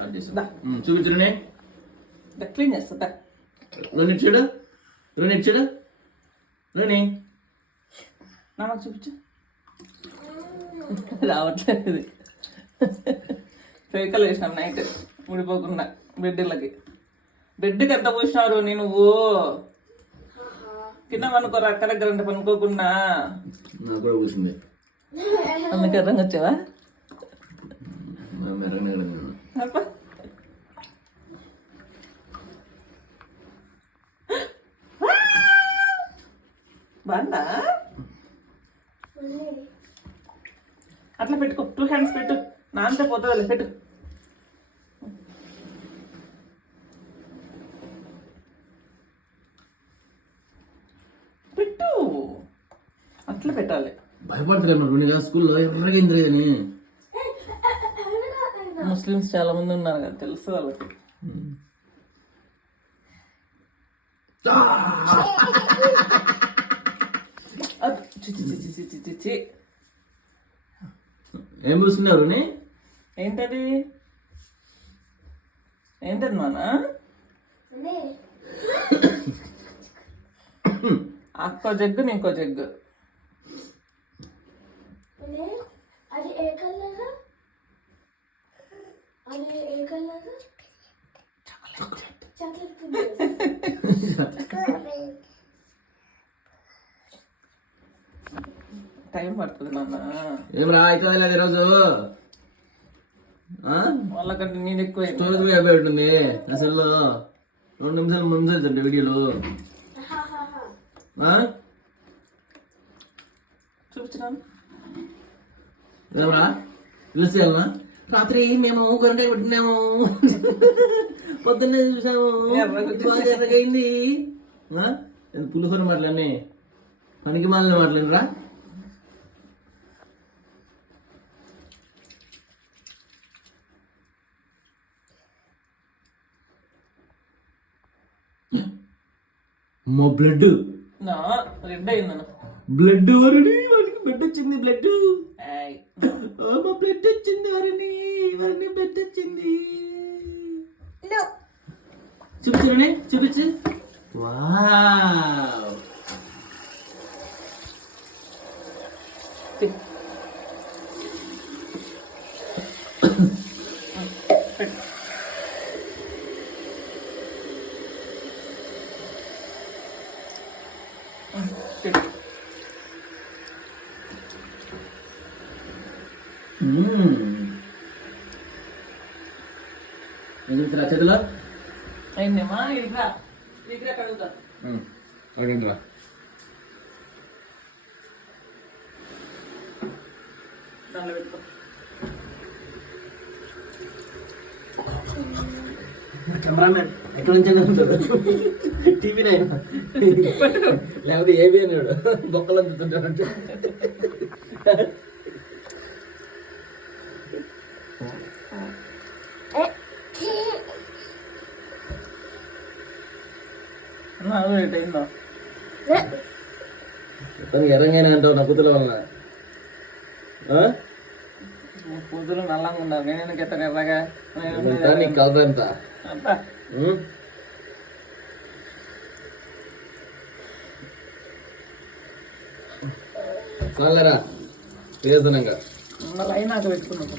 Start చేస్తా. చూపించునే clean చేస్తా. రోని ఇచ్చాడు రోని నాకు చూపించు. రావట్లేదు. ఫేకలు వేసినాం నైట్ ఊడిపోకుండా బెడ్కి ఎంత పోసినారు నువ్వు కింద పనుకోరా అక్క దగ్గర అంటే పనుకోకుండా. నాకు కూడా కూర్చుంది. అందుకే అర్థంగా వచ్చావా? బాగుందా? అట్లా పెట్టుకో. 2 హ్యాండ్స్ పెట్టు. నాంతే పోతుంది. పెట్టు. పెట్టు. అట్లా పెట్టాలి. భయపడతారు స్కూల్లో ఎర్రగైందని. ముస్లిమ్స్ చాలా మంది ఉన్నారు కదా, తెలుసు వాళ్ళకి. ఏం చూస్తున్నారు? ఏంటది నాన్న? అక్కో జగ్గు నీకో జగ్గు. అది ఏ కలర్? టైం పడుతుంది నాన్న. ఏం రా అయిపోలేదు ఈరోజు. వాళ్ళకంటే నేను ఎక్కువ అయిపోయి ఉంటుంది అసలు. 2 నిమిషాలు 3 నిమిషాలు అంటే వీడియోలు చూపించినాను. ఏమరా పిలిచేయాలనా? రాత్రి మేము గంట పెట్టినాము, పొద్దున్నే చూసాము, బాగా ఎర్రగైంది. పులిహోర మాటలన్నీ పనికి మాలిన మాటలేనరా? మా బ్లడ్ రెడ్ అయిందను. బ్లడ్ వరుడి వాడికి బ్లడ్ వచ్చింది. బ్లడ్ మా బ్లడ్ వచ్చింది. వారిని బ్లడ్ వచ్చింది. చూపించు చూపించు. వావ్ చేతిలో అయిందేమా? ఇదిగా కడుగుతా. అడిగిరా దాంట్లో పెట్టుకో. కెమెరామెన్ ఎక్కడి నుంచి ఉంటాడు? టీవీ లేకపోతే ఏబీ అన్నాడు. బొక్కలు అందుతుంటాడంటే ఎర్రంగానే అంటావు నా కూతుల వలన. కూతురు నల్లంగా ఉన్నారు. నేను ఎత్తాను ఎర్రగా. నీకు కలర్ ఎంత? చాలరా వేదనంగా మళ్ళీ అయినాక పెట్టుకున్నాను.